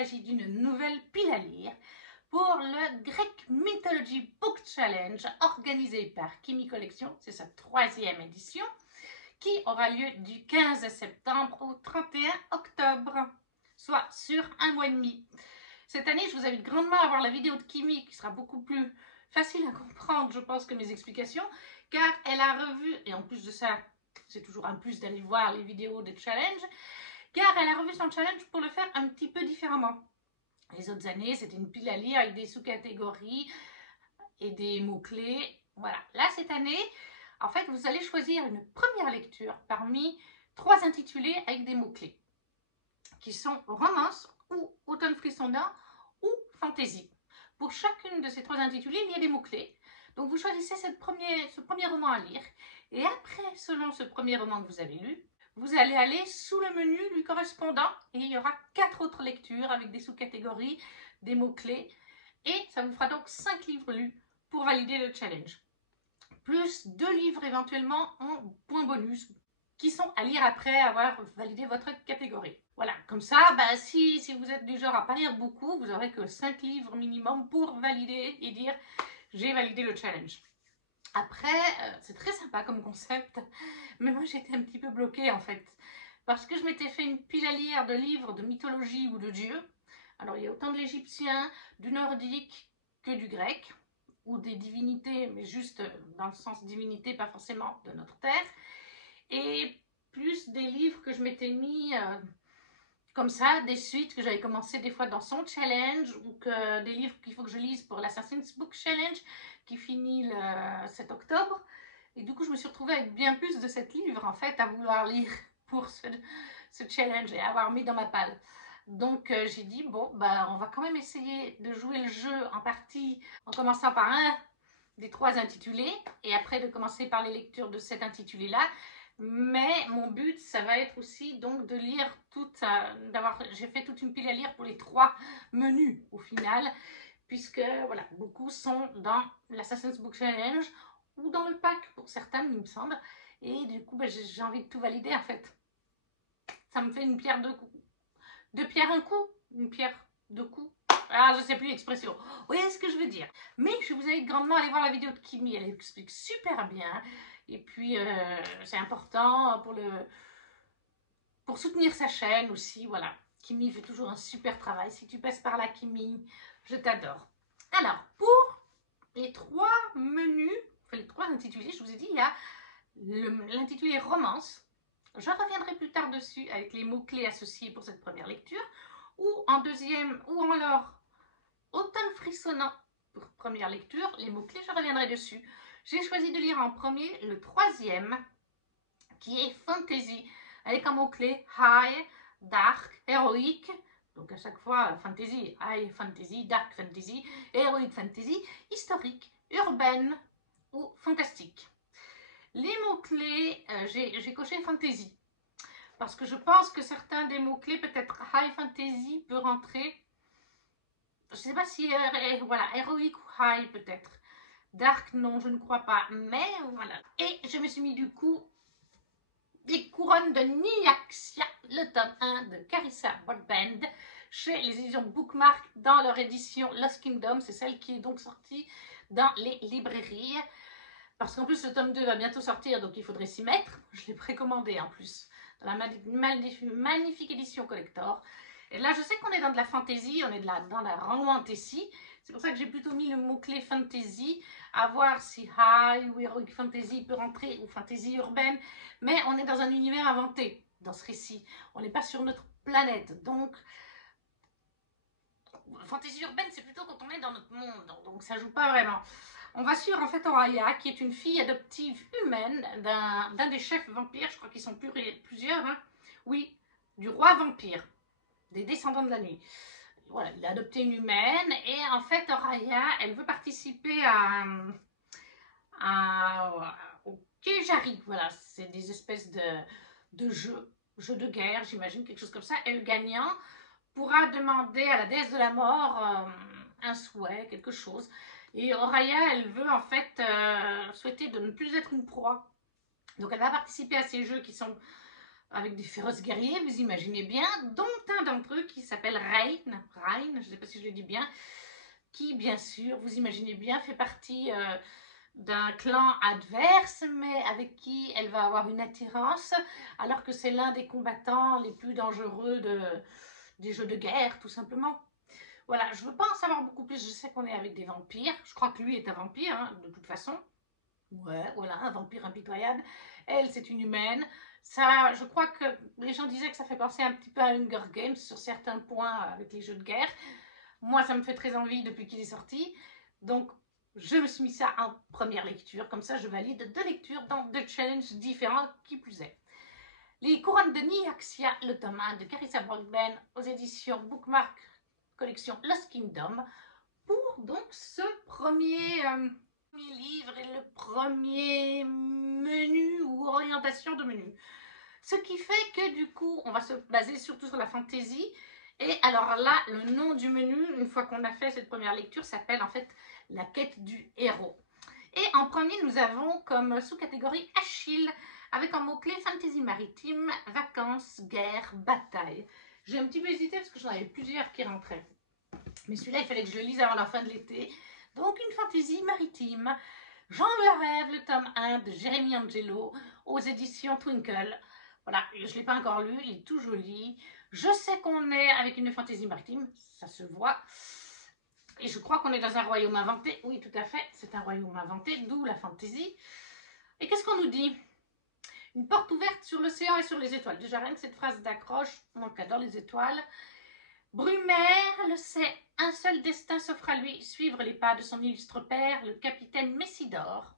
s'agit d'une nouvelle pile à lire pour le Greek Mythology Book Challenge organisé par Kimi Collection. C'est sa 3e édition qui aura lieu du 15 septembre au 31 octobre, soit sur un mois et demi. Cette année, je vous invite grandement à voir la vidéo de Kimi qui sera beaucoup plus facile à comprendre, je pense, que mes explications, car elle a revu, et en plus de ça, c'est toujours un plus d'aller voir les vidéos de challenge, car elle a revu son challenge pour le faire un petit peu différemment. Les autres années, c'était une pile à lire avec des sous-catégories et des mots-clés. Voilà. Là, cette année, en fait, vous allez choisir une première lecture parmi 3 intitulés avec des mots-clés, qui sont romance ou automne frissonnant ou fantasy. Pour chacune de ces 3 intitulés, il y a des mots-clés. Donc, vous choisissez ce premier roman à lire. Et après, selon ce premier roman que vous avez lu, vous allez aller sous le menu lui correspondant et il y aura 4 autres lectures avec des sous-catégories, des mots-clés. Et ça vous fera donc 5 livres lus pour valider le challenge. Plus 2 livres éventuellement en points bonus qui sont à lire après avoir validé votre catégorie. Voilà, comme ça, si vous êtes du genre à pas lire beaucoup, vous n'aurez que 5 livres minimum pour valider et dire j'ai validé le challenge. Après, c'est très sympa comme concept, mais moi j'étais un petit peu bloquée en fait, parce que je m'étais fait une pile à lire de livres de mythologie ou de dieux. Alors il y a autant de l'égyptien, du nordique que du grec, ou des divinités, mais juste dans le sens divinité, pas forcément de notre terre, et plus des livres que je m'étais mis comme ça, des suites que j'avais commencé des fois dans son challenge, ou que des livres qu'il faut que je lise pour l'Assassin's Book Challenge qui finit le 7 octobre. Et du coup, je me suis retrouvée avec bien plus de 7 livres en fait à vouloir lire pour ce challenge et à avoir mis dans ma palle. Donc j'ai dit bon, on va quand même essayer de jouer le jeu en partie en commençant par un des 3 intitulés et après de commencer par les lectures de cet intitulé là. Mais mon but, ça va être aussi donc de lire j'ai fait toute une pile à lire pour les 3 menus au final, puisque voilà, beaucoup sont dans l'Assassin's Book Challenge ou dans le pack pour certains, il me semble. Et du coup, j'ai envie de tout valider en fait. Ça me fait une pierre deux coups. 2 pierres un coup, une pierre 2 coups. Ah, je sais plus l'expression. Vous voyez ce que je veux dire. Mais je vous invite grandement à aller voir la vidéo de Kimi. Elle explique super bien. Et puis, c'est important pour soutenir sa chaîne aussi. Voilà. Kimi fait toujours un super travail. Si tu passes par là, Kimi, je t'adore. Alors, pour les 3 menus, enfin les 3 intitulés, je vous ai dit, il y a l'intitulé romance. Je reviendrai plus tard dessus avec les mots-clés associés pour cette première lecture. Ou en deuxième, ou alors automne frissonnant pour première lecture. Les mots-clés, je reviendrai dessus. J'ai choisi de lire en premier le 3e, qui est fantasy, avec un mot-clé high, dark, héroïque. Donc à chaque fois, fantasy, high fantasy, dark fantasy, heroic fantasy, historique, urbaine ou fantastique. Les mots-clés, j'ai coché fantasy. Parce que je pense que certains des mots-clés, peut-être high fantasy peut rentrer. Je ne sais pas si, voilà, héroïque ou high peut-être. Dark, non, je ne crois pas. Mais voilà. Et je me suis mis du coup des couronnes de Nyaxia, le tome 1 de Carissa Broadbent, chez les éditions Bookmark dans leur édition Lost Kingdom. C'est celle qui est donc sortie dans les librairies. Parce qu'en plus, le tome 2 va bientôt sortir, donc il faudrait s'y mettre. Je l'ai précommandé en plus, dans la magnifique édition collector. Et là, je sais qu'on est dans de la fantasy, on est dans la romantasy. C'est pour ça que j'ai plutôt mis le mot-clé fantasy, à voir si high ou heroic fantasy peut rentrer, ou fantasy urbaine. Mais on est dans un univers inventé, dans ce récit. On n'est pas sur notre planète. Donc, fantasy urbaine, c'est plutôt quand on est dans notre monde. Donc, ça joue pas vraiment. On va suivre en fait Oraya, qui est une fille adoptive humaine d'un des chefs vampires, je crois qu'ils sont plusieurs, hein. Oui, du roi vampire, des descendants de la nuit. Voilà, il a adopté une humaine et en fait Oraya, elle veut participer au Kejari. Voilà, c'est des espèces de jeux de guerre, j'imagine, quelque chose comme ça. Et le gagnant pourra demander à la déesse de la mort un souhait, quelque chose. Et Oraya, elle veut en fait souhaiter de ne plus être une proie. Donc elle va participer à ces jeux qui sont avec des féroces guerriers, vous imaginez bien, dont un d'entre eux qui s'appelle Rain, je ne sais pas si je le dis bien, qui, bien sûr, vous imaginez bien, fait partie d'un clan adverse, mais avec qui elle va avoir une attirance, alors que c'est l'un des combattants les plus dangereux des jeux de guerre, tout simplement. Voilà, je ne veux pas en savoir beaucoup plus, je sais qu'on est avec des vampires, je crois que lui est un vampire, hein, de toute façon. Ouais, voilà, un vampire impitoyable. Elle, c'est une humaine. Ça, je crois que les gens disaient que ça fait penser un petit peu à Hunger Games sur certains points avec les jeux de guerre. Moi, ça me fait très envie depuis qu'il est sorti. Donc, je me suis mis ça en première lecture. Comme ça, je valide 2 lectures dans 2 challenges différents, qui plus est. Les couronnes de Nyaxia, le tome 1 de Carissa Brockben, aux éditions Bookmark, collection Lost Kingdom, pour donc ce premier livre et le premier menu ou orientation de menu. Ce qui fait que du coup, on va se baser surtout sur la fantaisie. Et alors là, le nom du menu, une fois qu'on a fait cette première lecture, s'appelle en fait la quête du héros. Et en premier, nous avons comme sous-catégorie Achille, avec en mot-clé fantasy maritime, vacances, guerre, bataille. J'ai un petit peu hésité parce que j'en avais plusieurs qui rentraient. Mais celui-là, il fallait que je le lise avant la fin de l'été. Donc, une fantaisie maritime. Jean le rêve, le tome 1 de Jérémy Angelo, aux éditions Twinkle. Voilà, je ne l'ai pas encore lu, il est tout joli. Je sais qu'on est avec une fantaisie maritime, ça se voit. Et je crois qu'on est dans un royaume inventé. Oui, tout à fait, c'est un royaume inventé, d'où la fantaisie. Et qu'est-ce qu'on nous dit? Une porte ouverte sur l'océan et sur les étoiles. Déjà, rien que cette phrase d'accroche, moi qui adore les étoiles. Brumaire le sait, un seul destin s'offre à lui, suivre les pas de son illustre père, le capitaine Messidor,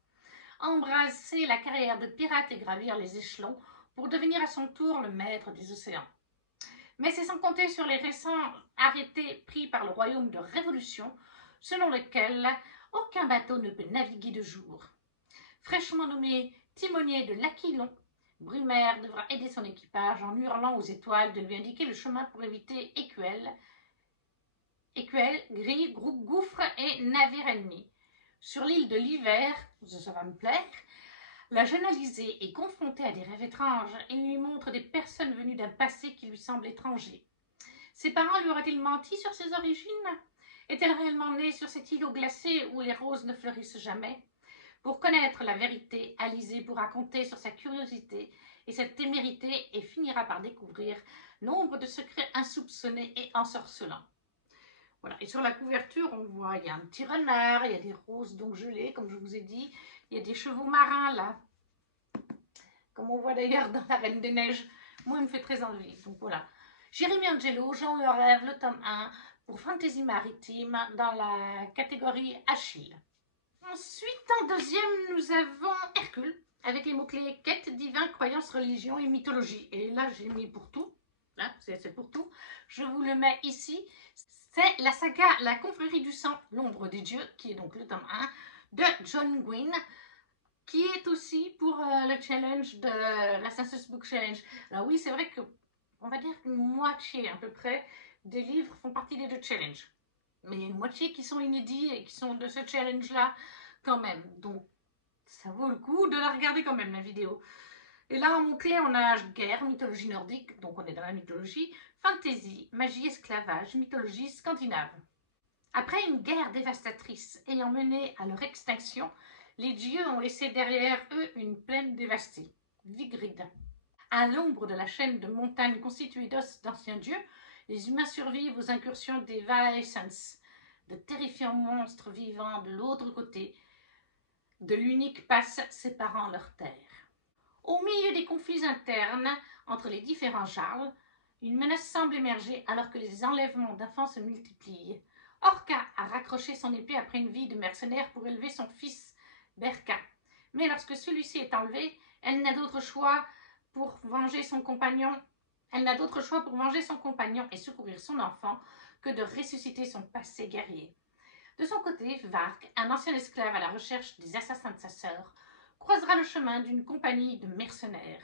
embrasser la carrière de pirate et gravir les échelons pour devenir à son tour le maître des océans. Mais c'est sans compter sur les récents arrêtés pris par le royaume de Révolution, selon lesquels aucun bateau ne peut naviguer de jour. Fraîchement nommé timonier de l'Aquilon, Brumaire devra aider son équipage en hurlant aux étoiles de lui indiquer le chemin pour éviter écuelles, gris, gouffres et navires ennemis. Sur l'île de l'hiver, ça va me plaire, la jeune Alizée est confrontée à des rêves étranges et lui montre des personnes venues d'un passé qui lui semble étranger. Ses parents lui auraient-ils menti sur ses origines? Est-elle réellement née sur cet îlot glacé où les roses ne fleurissent jamais? Pour connaître la vérité, Alizée pourra compter sur sa curiosité et sa témérité et finira par découvrir nombre de secrets insoupçonnés et ensorcelants. Voilà. Et sur la couverture, on voit, il y a un petit renard, il y a des roses donc gelées, comme je vous ai dit, il y a des chevaux marins là, comme on voit d'ailleurs dans La Reine des Neiges. Moi, il me fait très envie. Donc voilà. Jérémy Angelo, Jean le rêve, le tome 1, pour Fantasy Maritime, dans la catégorie Achille. Ensuite, en deuxième, nous avons Hercule, avec les mots-clés quête, divin, croyance, religion et mythologie. Et là, j'ai mis pour tout. Là, c'est pour tout. Je vous le mets ici. C'est la saga La confrérie du sang, l'ombre des dieux, qui est donc le tome 1, de John Gwynne, qui est aussi pour le challenge de la Census Book Challenge. Alors oui, c'est vrai que, on va dire qu'une moitié à peu près des livres font partie des 2 challenges. Mais il y a une moitié qui sont inédits et qui sont de ce challenge-là quand même. Donc, ça vaut le coup de la regarder quand même, la vidéo. Et là, en mot-clé, on a guerre, mythologie nordique, donc on est dans la mythologie, fantasy, magie, esclavage, mythologie scandinave. Après une guerre dévastatrice ayant mené à leur extinction, les dieux ont laissé derrière eux une plaine dévastée, Vigrid. À l'ombre de la chaîne de montagnes constituée d'os d'anciens dieux, les humains survivent aux incursions des Vaesans, de terrifiants monstres vivant de l'autre côté de l'unique passe séparant leurs terres. Au milieu des conflits internes entre les différents jarls, une menace semble émerger alors que les enlèvements d'enfants se multiplient. Orca a raccroché son épée après une vie de mercenaire pour élever son fils, Berka. Mais lorsque celui-ci est enlevé, elle n'a d'autre choix pour venger son compagnon. Elle n'a d'autre choix pour venger son compagnon et secourir son enfant que de ressusciter son passé guerrier. De son côté, Vark, un ancien esclave à la recherche des assassins de sa sœur, croisera le chemin d'une compagnie de mercenaires,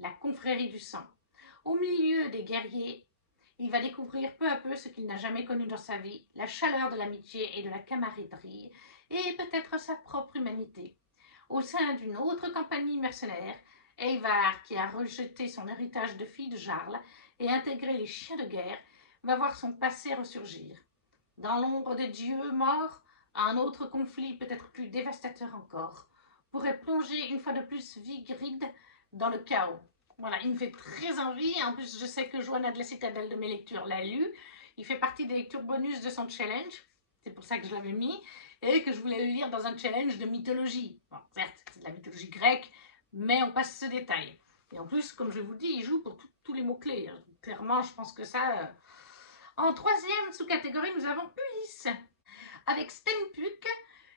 la confrérie du sang. Au milieu des guerriers, il va découvrir peu à peu ce qu'il n'a jamais connu dans sa vie, la chaleur de l'amitié et de la camaraderie, et peut-être sa propre humanité. Au sein d'une autre compagnie mercenaire, Eivor, qui a rejeté son héritage de fille de Jarl et intégré les chiens de guerre, va voir son passé ressurgir. Dans l'ombre des dieux morts, un autre conflit, peut-être plus dévastateur encore, pourrait plonger une fois de plus Vigrid dans le chaos. Voilà, il me fait très envie. En plus, je sais que Johanna de la Citadelle de mes lectures l'a lu. Il fait partie des lectures bonus de son challenge. C'est pour ça que je l'avais mis. Et que je voulais le lire dans un challenge de mythologie. Bon, certes, c'est de la mythologie grecque, mais on passe ce détail. Et en plus, comme je vous dis, il joue pour tous les mots-clés. Clairement, je pense que ça... En troisième sous-catégorie, nous avons Ulysse. Avec Stenpuk,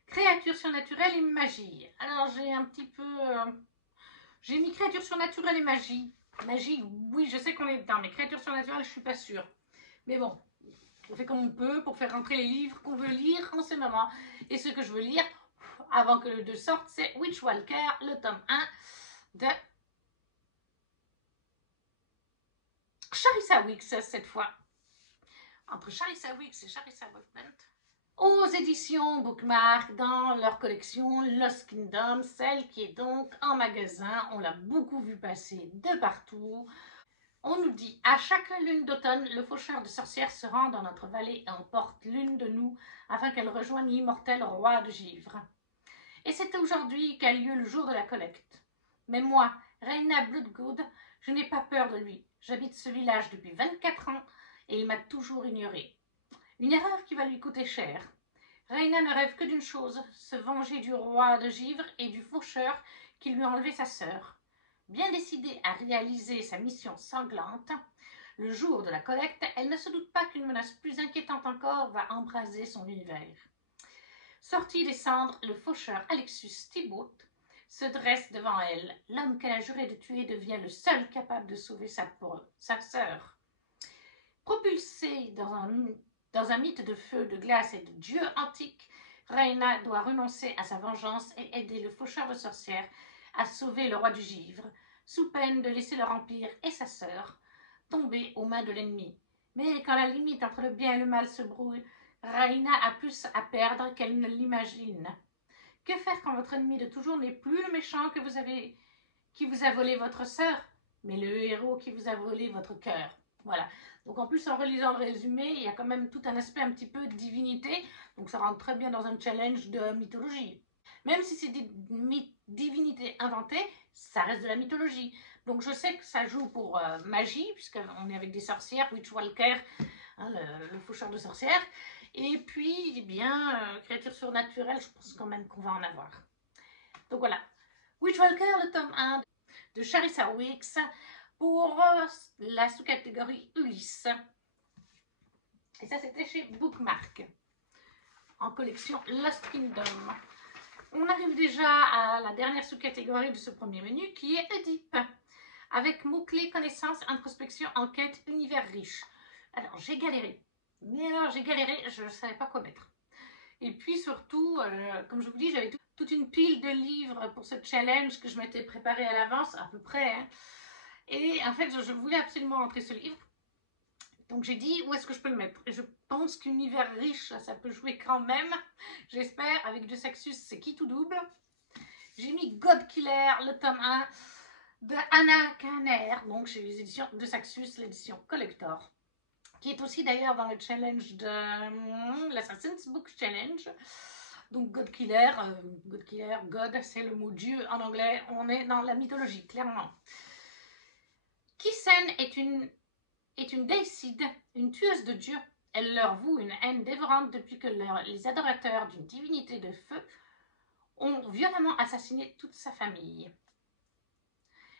créatures surnaturelles et magie. Alors, j'ai un petit peu... j'ai mis créatures surnaturelles et magie. Magie, oui, je sais qu'on est dedans, mais créatures surnaturelles, je suis pas sûre. Mais bon, on fait comme on peut pour faire rentrer les livres qu'on veut lire en ce moment. Et ce que je veux lire, avant que le 2 sorte, c'est Witchwalker, le tome 1 de Charissa Wicks, cette fois. Entre Charissa Wicks et Charissa Bookman. Aux éditions Bookmark, dans leur collection Lost Kingdom, celle qui est donc en magasin. On l'a beaucoup vu passer de partout. On nous dit, à chaque lune d'automne, le faucheur de sorcières se rend dans notre vallée et emporte l'une de nous afin qu'elle rejoigne l'immortel roi de givre. Et c'est aujourd'hui qu'a lieu le jour de la collecte. Mais moi, Reyna Bloodgood, je n'ai pas peur de lui. J'habite ce village depuis 24 ans et il m'a toujours ignorée. Une erreur qui va lui coûter cher. Reyna ne rêve que d'une chose, se venger du roi de givre et du faucheur qui lui a enlevé sa sœur. Bien décidée à réaliser sa mission sanglante, le jour de la collecte, elle ne se doute pas qu'une menace plus inquiétante encore va embraser son univers. Sorti des cendres, le faucheur Alexus Thibault se dresse devant elle. L'homme qu'elle a juré de tuer devient le seul capable de sauver sa sœur. Propulsée dans un mythe de feu, de glace et de dieu antique, Reyna doit renoncer à sa vengeance et aider le faucheur de sorcières à sauver le roi du givre, sous peine de laisser leur empire et sa sœur tomber aux mains de l'ennemi. Mais quand la limite entre le bien et le mal se brouille, Reyna a plus à perdre qu'elle ne l'imagine. Que faire quand votre ennemi de toujours n'est plus le méchant qui vous a volé votre sœur, mais le héros qui vous a volé votre cœur? Voilà. Donc en plus, en relisant le résumé, il y a quand même tout un aspect un petit peu de divinité. Donc ça rentre très bien dans un challenge de mythologie. Même si c'est des divinités inventées, ça reste de la mythologie. Donc je sais que ça joue pour magie, puisqu'on est avec des sorcières, Witchwalker, hein, le faucheur de sorcières. Et puis, eh bien, créatures surnaturelles, je pense quand même qu'on va en avoir. Donc voilà. Witchwalker, le tome 1 de Charissa Wicks, pour la sous-catégorie Ulysse. Et ça, c'était chez Bookmark, en collection Lost Kingdom. On arrive déjà à la dernière sous-catégorie de ce premier menu, qui est Oedipe, avec mots-clés, connaissances, introspection, enquête, univers riche. Alors, j'ai galéré. Mais alors, j'ai galéré, je ne savais pas quoi mettre. Et puis surtout, comme je vous dis, j'avais toute une pile de livres pour ce challenge que je m'étais préparé à l'avance, à peu près. Hein. Et en fait, je voulais absolument rentrer ce livre. Donc j'ai dit, où est-ce que je peux le mettre? Et je pense qu'univers riche, ça peut jouer quand même. J'espère, avec deux Saxus, c'est qui tout double. J'ai mis God Killer, le tome 1 de Anna Kanner, donc chez les éditions de Saxus, l'édition collector, qui est aussi d'ailleurs dans le challenge de l'Assassin's Book Challenge. Donc God Killer, God, c'est le mot Dieu en anglais, on est dans la mythologie, clairement. Kisen est une déicide, une tueuse de dieux. Elle leur voue une haine dévorante depuis que les adorateurs d'une divinité de feu ont violemment assassiné toute sa famille.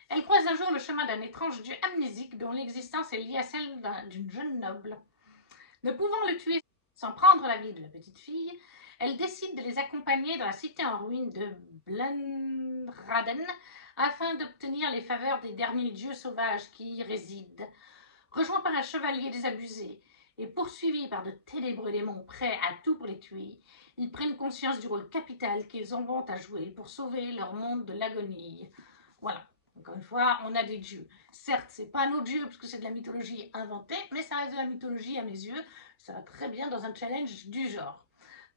Elle croise un jour le chemin d'un étrange dieu amnésique dont l'existence est liée à celle d'une jeune noble. Ne pouvant le tuer sans prendre la vie de la petite fille, elle décide de les accompagner dans la cité en ruine de Blenraden afin d'obtenir les faveurs des derniers dieux sauvages qui y résident. Rejoint par un chevalier désabusé et poursuivi par de ténébreux démons prêts à tout pour les tuer, ils prennent conscience du rôle capital qu'ils auront à jouer pour sauver leur monde de l'agonie. Voilà. Encore une fois, on a des dieux. Certes, c'est pas nos dieux parce que c'est de la mythologie inventée, mais ça reste de la mythologie à mes yeux. Ça va très bien dans un challenge du genre.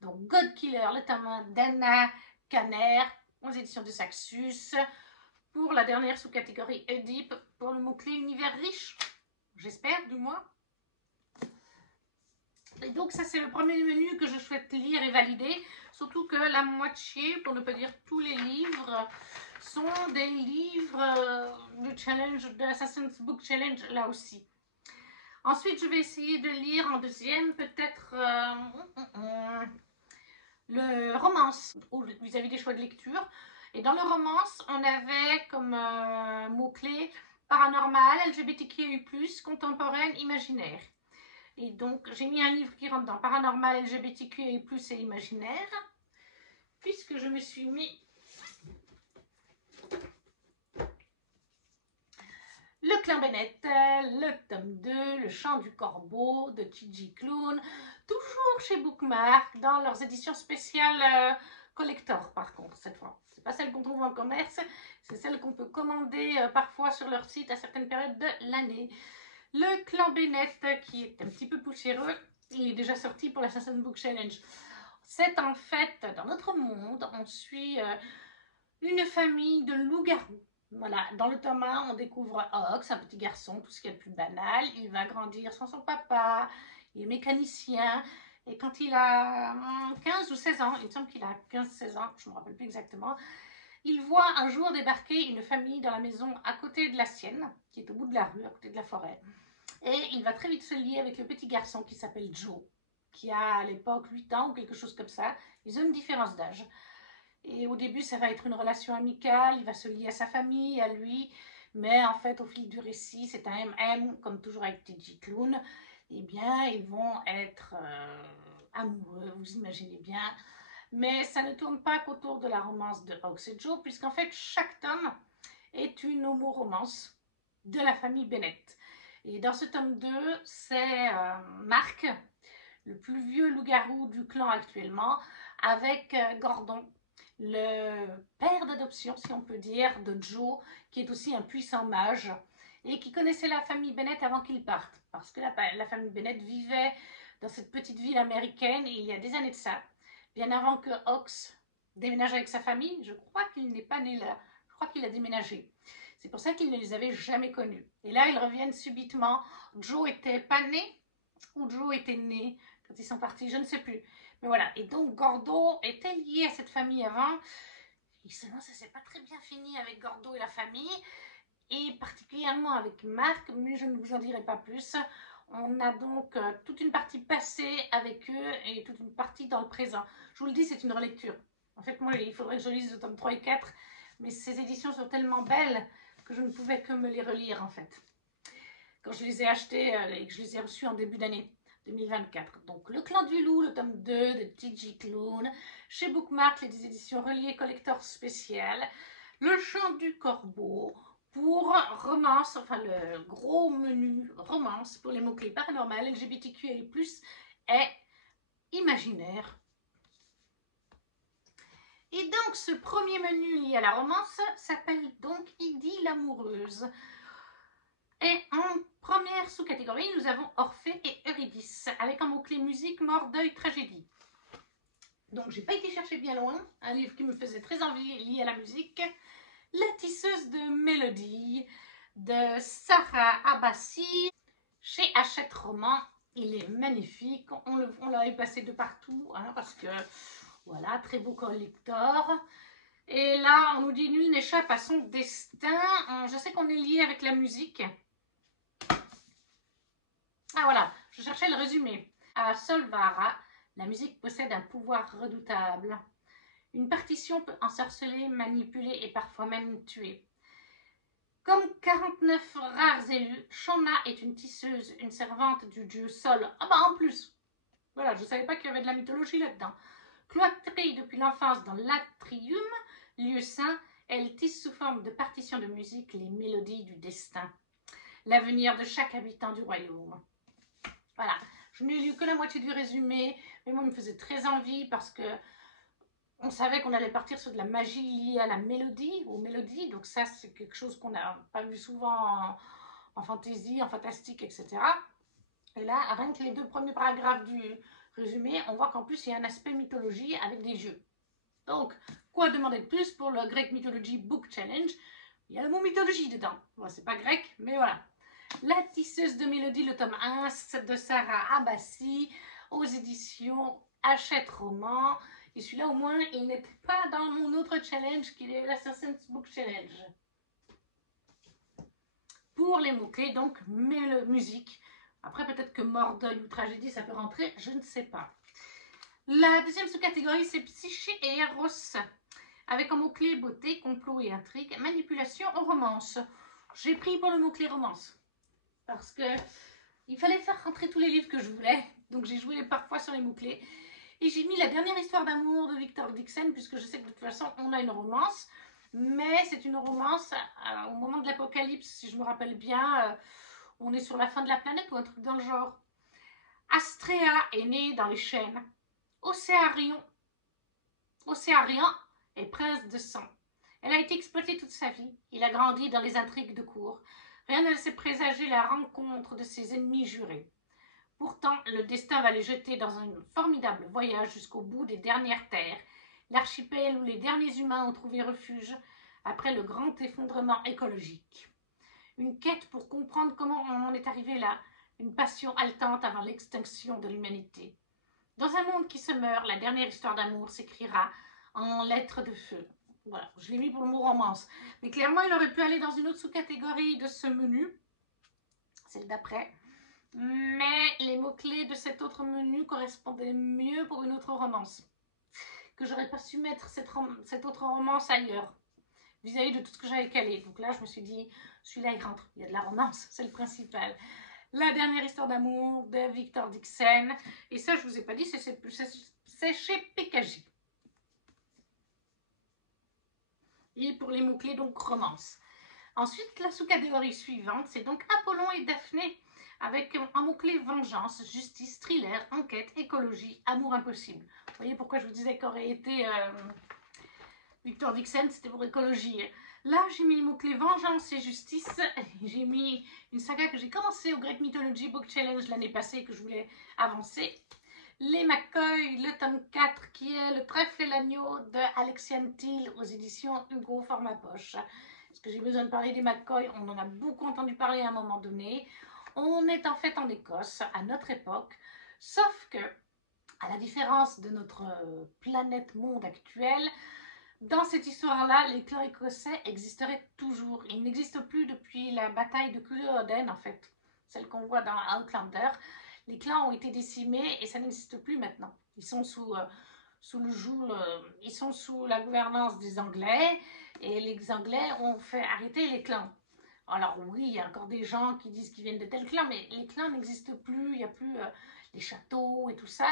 Donc, God Killer, le tome 1 d'Anna Kanner, aux éditions de Saxus. pour la dernière sous-catégorie Oedipe, pour le mot-clé univers riche. J'espère, du moins. Et donc, ça, c'est le premier menu que je souhaite lire et valider. Surtout que la moitié, pour ne pas dire tous les livres, sont des livres du challenge, de Assassin's Book Challenge, là aussi. Ensuite, je vais essayer de lire en deuxième, peut-être le romance, vis-à-vis des choix de lecture. Et dans le romance, on avait comme mot-clé paranormal, LGBTQI+, contemporaine, imaginaire. Et donc, j'ai mis un livre qui rentre dans paranormal, LGBTQI+, et imaginaire, puisque je me suis mis Le Clan Bennett, le tome 2, Le Chant du Corbeau de T.J. Klune, toujours chez Bookmark, dans leurs éditions spéciales collector, par contre, cette fois. C'est pas celle qu'on trouve en commerce, c'est celle qu'on peut commander parfois sur leur site à certaines périodes de l'année. Le Clan Bennett, qui est un petit peu poussiéreux, il est déjà sorti pour l'Assassin's Book Challenge. C'est en fait, dans notre monde, on suit une famille de loups-garous. Voilà, dans le tome 1, on découvre Ox, un petit garçon, tout ce qui est le plus banal. Il va grandir sans son papa, il est mécanicien. Et quand il a 15 ou 16 ans, il me semble qu'il a 15-16 ans, je ne me rappelle plus exactement, il voit un jour débarquer une famille dans la maison à côté de la sienne, qui est au bout de la rue, à côté de la forêt. Et il va très vite se lier avec le petit garçon qui s'appelle Joe, qui a à l'époque 8 ans ou quelque chose comme ça. Ils ont une différence d'âge. Et au début, ça va être une relation amicale, il va se lier à sa famille, à lui, mais en fait, au fil du récit, c'est un MM, comme toujours avec T.J. Klune, eh bien, ils vont être amoureux, vous imaginez bien. Mais ça ne tourne pas qu'autour de la romance de Ox et Joe, puisqu'en fait, chaque tome est une homo-romance de la famille Bennett. Et dans ce tome 2, c'est Marc, le plus vieux loup-garou du clan actuellement, avec Gordon, le père d'adoption, si on peut dire, de Joe, qui est aussi un puissant mage, et qui connaissait la famille Bennett avant qu'ils partent, parce que la famille Bennett vivait dans cette petite ville américaine il y a des années de ça, bien avant que Ox déménage avec sa famille. Je crois qu'il n'est pas né là, je crois qu'il a déménagé. C'est pour ça qu'il ne les avait jamais connus. Et là, ils reviennent subitement. Joe était pas né, ou Joe était né quand ils sont partis, je ne sais plus. Mais voilà, et donc Gordo était lié à cette famille avant. Et seulement, ça s'est pas très bien fini avec Gordo et la famille, et particulièrement avec Marc, mais je ne vous en dirai pas plus. On a donc toute une partie passée avec eux et toute une partie dans le présent. Je vous le dis, c'est une relecture. En fait, moi, il faudrait que je lise le tome 3 et 4, mais ces éditions sont tellement belles que je ne pouvais que me les relire, en fait, quand je les ai achetées et que je les ai reçues en début d'année 2024. Donc, Le Clan du Loup, le tome 2 de T.J. Klune, chez Bookmark, les éditions reliées collector spéciales, Le Chant du Corbeau, pour romance, enfin le gros menu romance pour les mots-clés paranormal, LGBTQI+, est imaginaire. Et donc, ce premier menu lié à la romance s'appelle donc Idylle amoureuse. Et en première sous-catégorie, nous avons Orphée et Eurydice, avec un mot-clé musique, mort, deuil, tragédie. Donc, j'ai pas été chercher bien loin, un livre qui me faisait très envie lié à la musique. La tisseuse de mélodie de Sarah Abbasi, chez Hachette Roman. Il est magnifique, on l'avait passé de partout, hein, parce que, voilà, très beau collector. Et là, on nous dit « Nul n'échappe à son destin ». Je sais qu'on est lié avec la musique. Ah voilà, je cherchais le résumé. À Solvara, la musique possède un pouvoir redoutable. Une partition peut ensorceler, manipuler et parfois même tuer. Comme 49 rares élus, Shauna est une tisseuse, une servante du dieu Sol. Ah bah en plus, voilà, je ne savais pas qu'il y avait de la mythologie là-dedans. Cloîtrée depuis l'enfance dans l'atrium, lieu saint, elle tisse sous forme de partitions de musique les mélodies du destin, l'avenir de chaque habitant du royaume. Voilà, je n'ai lu que la moitié du résumé, mais moi, il me faisait très envie parce que on savait qu'on allait partir sur de la magie liée à la mélodie, aux mélodies, donc ça, c'est quelque chose qu'on n'a pas vu souvent en fantasy, en fantastique, etc. Et là, rien que les 2 premiers paragraphes du résumé, on voit qu'en plus, il y a un aspect mythologie avec des jeux. Donc, quoi demander de plus pour le Greek Mythology Book Challenge? Il y a le mot mythologie dedans. Bon, c'est pas grec, mais voilà. La tisseuse de mélodie, le tome 1 de Sarah Abbasi, aux éditions Hachette Roman. Et celui-là, au moins, il n'était pas dans mon autre challenge, qui est l'Assassin's Book Challenge. Pour les mots-clés, donc, musique. Après, peut-être que mort, deuil ou tragédie, ça peut rentrer, je ne sais pas. La deuxième sous-catégorie, c'est psyché et Eros, avec en mot-clé beauté, complot et intrigue, manipulation ou romance. J'ai pris pour le mot-clé romance, parce que il fallait faire rentrer tous les livres que je voulais, donc j'ai joué parfois sur les mots-clés. Et j'ai mis la dernière histoire d'amour de Victor Dixon, puisque je sais que de toute façon, on a une romance, mais c'est une romance au moment de l'apocalypse, si je me rappelle bien, on est sur la fin de la planète ou un truc dans le genre. Astrea est née dans les chênes. Océarion est prince de sang. Elle a été exploitée toute sa vie. Il a grandi dans les intrigues de cour. Rien ne laissait présager la rencontre de ses ennemis jurés. Pourtant, le destin va les jeter dans un formidable voyage jusqu'au bout des dernières terres, l'archipel où les derniers humains ont trouvé refuge après le grand effondrement écologique. Une quête pour comprendre comment on en est arrivé là, une passion haletante avant l'extinction de l'humanité. Dans un monde qui se meurt, la dernière histoire d'amour s'écrira en lettres de feu. Voilà, je l'ai mis pour le mot romance. Mais clairement, il aurait pu aller dans une autre sous-catégorie de ce menu, celle d'après. Mais les mots-clés de cet autre menu correspondaient mieux pour une autre romance. Que j'aurais pas su mettre cette autre romance ailleurs, vis-à-vis de tout ce que j'avais calé. Donc là, je me suis dit, celui-là, il rentre. Il y a de la romance, c'est le principal. La dernière histoire d'amour de Victor Dixon. Et ça, je vous ai pas dit, c'est chez PKJ. Et pour les mots-clés, donc romance. Ensuite, la sous-catégorie suivante, c'est donc Apollon et Daphné, avec un mot-clé vengeance, justice, thriller, enquête, écologie, amour impossible. Vous voyez pourquoi je vous disais qu'aurait été Victor Dixon, c'était pour écologie. Là, j'ai mis les mots-clés vengeance et justice. J'ai mis une saga que j'ai commencé au Greek Mythology Book Challenge l'année passée, que je voulais avancer. Les McCoy, le tome 4, qui est Le trèfle et l'agneau de Alexiane Thiel aux éditions Hugo Format Poche. Est-ce que j'ai besoin de parler des McCoy? On en a beaucoup entendu parler à un moment donné. On est en fait en Écosse, à notre époque, sauf que, à la différence de notre planète monde actuelle, dans cette histoire-là, les clans écossais existeraient toujours. Ils n'existent plus depuis la bataille de Culloden, en fait, celle qu'on voit dans Outlander. Les clans ont été décimés et ça n'existe plus maintenant. Ils sont sous la gouvernance des Anglais et les Anglais ont fait arrêter les clans. Alors oui, il y a encore des gens qui disent qu'ils viennent de tel clan, mais les clans n'existent plus, il n'y a plus les châteaux et tout ça.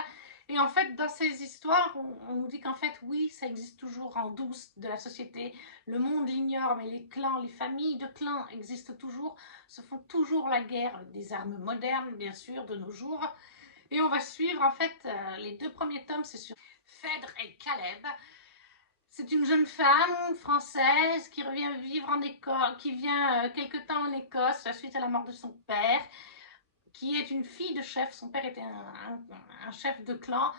Et en fait, dans ces histoires, on nous dit qu'en fait, oui, ça existe toujours en douce de la société. Le monde l'ignore, mais les clans, les familles de clans existent toujours, se font toujours la guerre avec des armes modernes, bien sûr, de nos jours. Et on va suivre, en fait, les deux premiers tomes, c'est sur Phèdre et Caleb. C'est une jeune femme française qui revient vivre en Écosse, qui vient quelque temps en Écosse suite à la mort de son père, qui est une fille de chef. Son père était un chef de clan,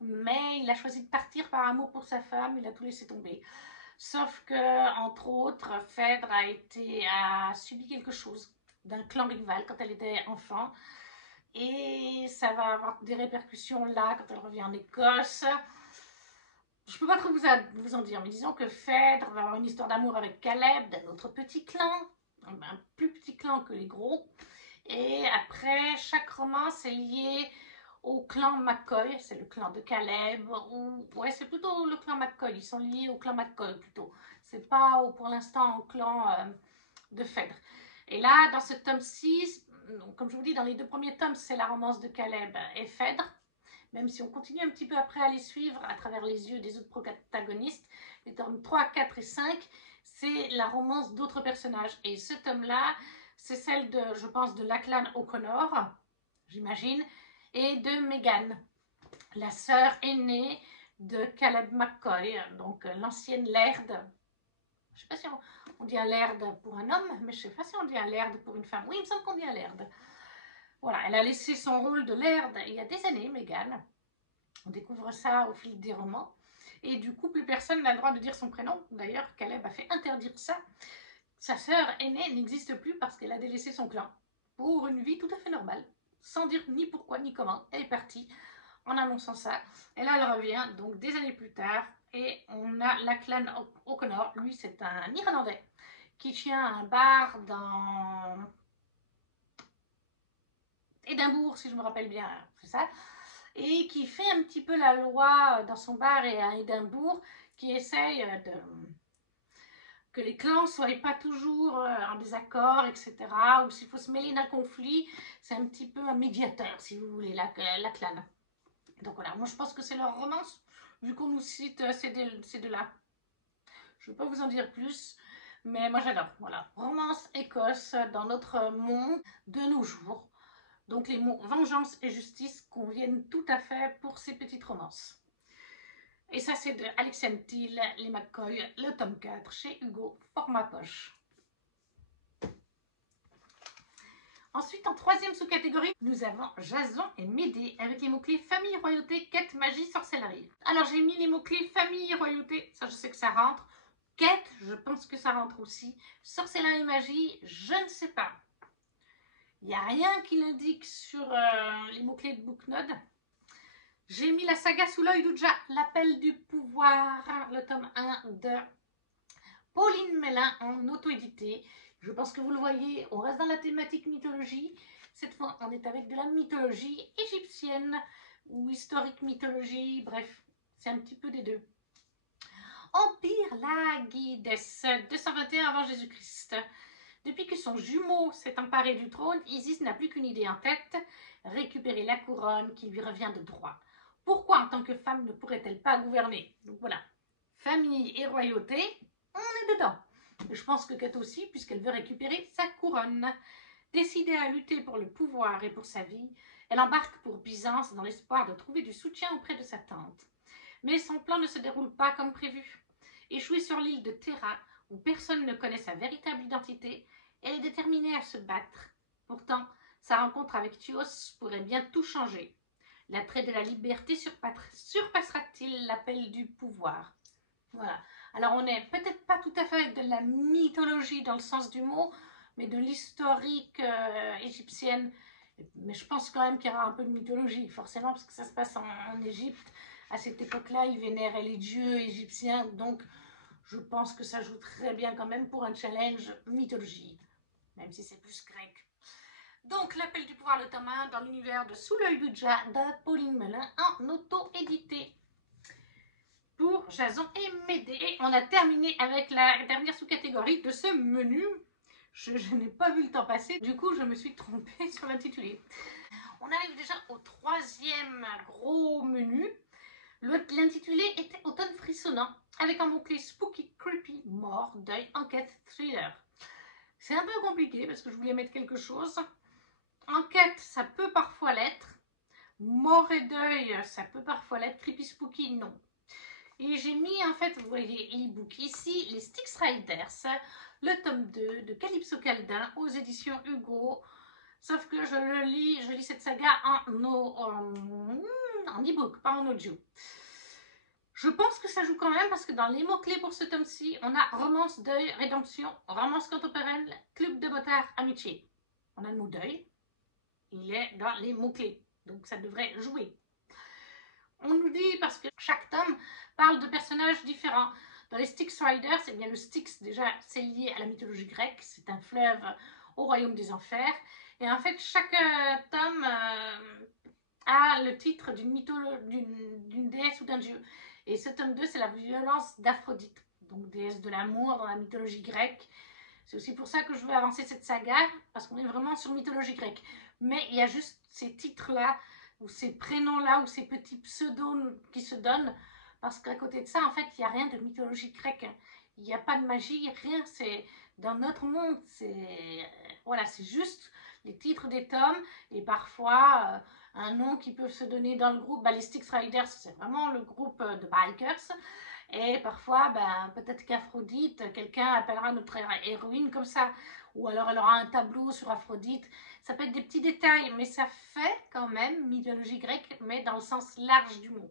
mais il a choisi de partir par amour pour sa femme, il a tout laissé tomber. Sauf que, entre autres, Phèdre a subi quelque chose d'un clan rival quand elle était enfant. Et ça va avoir des répercussions là quand elle revient en Écosse. Je peux pas trop vous en dire, mais disons que Phèdre va avoir une histoire d'amour avec Caleb, d'un autre petit clan, un plus petit clan que les gros. Et après, chaque romance est lié au clan McCoy, c'est le clan de Caleb, ou ouais, c'est plutôt le clan McCoy, ils sont liés au clan McCoy plutôt. C'est pas pour l'instant au clan de Phèdre. Et là, dans ce tome 6, comme je vous dis, dans les deux premiers tomes, c'est la romance de Caleb et Phèdre. Même si on continue un petit peu après à les suivre à travers les yeux des autres protagonistes, les tomes 3, 4 et 5, c'est la romance d'autres personnages. Et ce tome-là, c'est celle de, je pense, de Lachlan O'Connor, j'imagine, et de Megan, la sœur aînée de Caleb McCoy, donc l'ancienne laird. Je ne sais pas si on dit un laird pour un homme, mais je ne sais pas si on dit un laird pour une femme. Oui, il me semble qu'on dit un laird. Voilà, elle a laissé son rôle de laird il y a des années, Megan. On découvre ça au fil des romans. Et du coup, plus personne n'a le droit de dire son prénom. D'ailleurs, Caleb a fait interdire ça. sa sœur aînée n'existe plus parce qu'elle a délaissé son clan pour une vie tout à fait normale, sans dire ni pourquoi ni comment. Elle est partie en annonçant ça. Et là, elle revient donc des années plus tard. Et on a Lachlan O'Connor. Lui, c'est un Irlandais qui tient un bar dans Édimbourg, si je me rappelle bien, c'est ça. Et qui fait un petit peu la loi dans son bar et à Édimbourg, qui essaye que les clans ne soient pas toujours en désaccord, etc. Ou s'il faut se mêler d'un conflit, c'est un petit peu un médiateur, si vous voulez, la clan. Donc voilà, moi je pense que c'est leur romance, vu qu'on nous cite ces deux-là. Je ne vais pas vous en dire plus, mais moi j'adore. Voilà, romance Écosse dans notre monde de nos jours. Donc les mots vengeance et justice conviennent tout à fait pour ces petites romances. Et ça, c'est de Alexia Thiel, les McCoy, le tome 4 chez Hugo, format poche. Ensuite, en troisième sous-catégorie, nous avons Jason et Médée avec les mots-clés famille, royauté, quête, magie, sorcellerie. Alors, j'ai mis les mots-clés famille, royauté, ça je sais que ça rentre. Quête, je pense que ça rentre aussi. Sorcellerie et magie, je ne sais pas. Il n'y a rien qui l'indique sur les mots-clés de Booknode. J'ai mis la saga sous l'œil d'Ouja, l'appel du pouvoir, le tome 1 de Pauline Mélin en auto-édité. Je pense que vous le voyez, on reste dans la thématique mythologie. Cette fois, on est avec de la mythologie égyptienne ou historique mythologie, bref, c'est un petit peu des deux. Empire Laguides, 221 avant Jésus-Christ. Depuis que son jumeau s'est emparé du trône, Isis n'a plus qu'une idée en tête, récupérer la couronne qui lui revient de droit. Pourquoi en tant que femme ne pourrait-elle pas gouverner? Donc voilà, famille et royauté, on est dedans. Et je pense que Kate aussi, puisqu'elle veut récupérer sa couronne. Décidée à lutter pour le pouvoir et pour sa vie, elle embarque pour Byzance dans l'espoir de trouver du soutien auprès de sa tante. Mais son plan ne se déroule pas comme prévu. Échouée sur l'île de Terra, où personne ne connaît sa véritable identité, elle est déterminée à se battre. Pourtant, sa rencontre avec Thios pourrait bien tout changer. L'attrait de la liberté surpassera-t-il l'appel du pouvoir? Voilà. Alors, on n'est peut-être pas tout à fait avec de la mythologie dans le sens du mot, mais de l'historique égyptienne. Mais je pense quand même qu'il y aura un peu de mythologie, forcément, parce que ça se passe en Égypte. À cette époque-là, ils vénéraient les dieux égyptiens, donc je pense que ça joue très bien quand même pour un challenge mythologie, même si c'est plus grec. Donc, l'appel du pouvoir, le tome 1, dans l'univers de Sous l'œil d'Ouja de Pauline Mélin en auto-édité pour Jason et Médée. Et on a terminé avec la dernière sous-catégorie de ce menu. Je n'ai pas vu le temps passer, du coup je me suis trompée sur l'intitulé. On arrive déjà au troisième gros menu. L'intitulé était Automne frissonnant, avec un mot-clé spooky, creepy, mort, deuil, enquête, thriller. C'est un peu compliqué parce que je voulais mettre quelque chose. Enquête, ça peut parfois l'être. Mort et deuil, ça peut parfois l'être. Creepy, spooky, non. Et j'ai mis, en fait, vous voyez l'e-book ici, les Styx Riders, le tome 2 de Calypso Caldin aux éditions Hugo. Sauf que je lis cette saga en e-book, pas en audio. Je pense que ça joue quand même parce que dans les mots-clés pour ce tome-ci, on a romance, deuil, rédemption, romance contemporaine, club de motards, amitié. On a le mot deuil, il est dans les mots-clés, donc ça devrait jouer. On nous dit, parce que chaque tome parle de personnages différents. Dans les Styx Riders, eh bien le Styx, déjà, c'est lié à la mythologie grecque, c'est un fleuve au royaume des enfers. Et en fait, chaque tome a le titre d'une déesse ou d'un dieu. Et ce tome 2, c'est la violence d'Aphrodite, donc déesse de l'amour dans la mythologie grecque. C'est aussi pour ça que je veux avancer cette saga, parce qu'on est vraiment sur mythologie grecque. Mais il y a juste ces titres-là, ou ces prénoms-là, ou ces petits pseudos qui se donnent, parce qu'à côté de ça, en fait, il n'y a rien de mythologie grecque. Il n'y a pas de magie, rien, c'est dans notre monde, voilà, c'est juste les titres des tomes, et parfois un nom qui peut se donner dans le groupe. Bah, les Styx Riders, c'est vraiment le groupe de bikers. Et parfois, ben, peut-être qu'Aphrodite, quelqu'un appellera notre héroïne comme ça. Ou alors elle aura un tableau sur Aphrodite. Ça peut être des petits détails, mais ça fait quand même mythologie grecque, mais dans le sens large du mot.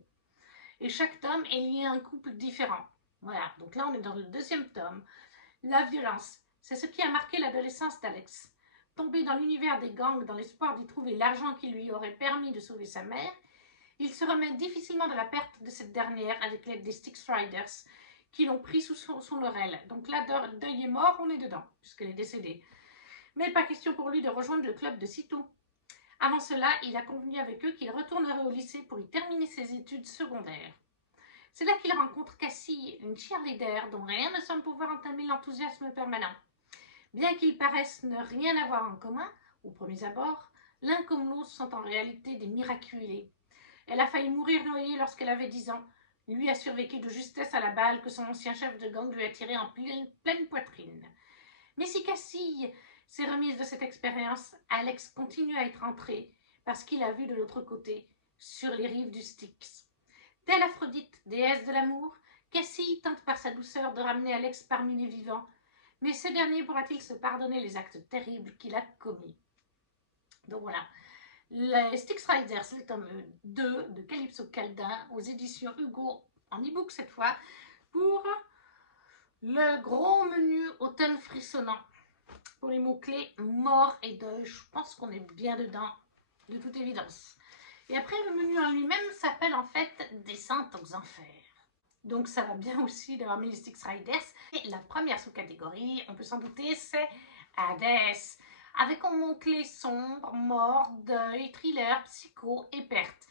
Et chaque tome est lié à un couple différent. Voilà, donc là on est dans le deuxième tome. La violence C'est ce qui a marqué l'adolescence d'Alex. Tombé dans l'univers des gangs dans l'espoir d'y trouver l'argent qui lui aurait permis de sauver sa mère, il se remet difficilement de la perte de cette dernière avec l'aide des Styx Riders qui l'ont pris sous son laurel. Donc là, deuil est mort, on est dedans, puisqu'elle est décédée. Mais pas question pour lui de rejoindre le club de sitôt. Avant cela, il a convenu avec eux qu'il retournerait au lycée pour y terminer ses études secondaires. C'est là qu'il rencontre Cassie, une cheerleader dont rien ne semble pouvoir entamer l'enthousiasme permanent. Bien qu'ils paraissent ne rien avoir en commun, au premier abord, l'un comme l'autre sont en réalité des miraculés. Elle a failli mourir noyée lorsqu'elle avait 10 ans. Lui a survécu de justesse à la balle que son ancien chef de gang lui a tirée en pleine poitrine. Mais si Cassie s'est remise de cette expérience, Alex continue à être entré parce qu'il a vu de l'autre côté, sur les rives du Styx. Telle Aphrodite, déesse de l'amour, Cassie tente par sa douceur de ramener Alex parmi les vivants. Mais ce dernier pourra-t-il se pardonner les actes terribles qu'il a commis? Donc voilà, les Styx Riders, le tome 2 de Calypso Caldin, aux éditions Hugo, en e-book cette fois, pour le gros menu automne frissonnant. Pour les mots-clés mort et deuil, je pense qu'on est bien dedans, de toute évidence. Et après, le menu en lui-même s'appelle en fait Descente aux enfers. Donc ça va bien aussi d'avoir mis les Styx Riders. Et la première sous-catégorie, on peut s'en douter, c'est Hadès. Avec en mots-clés sombre, mort, deuil, thriller, psycho et perte.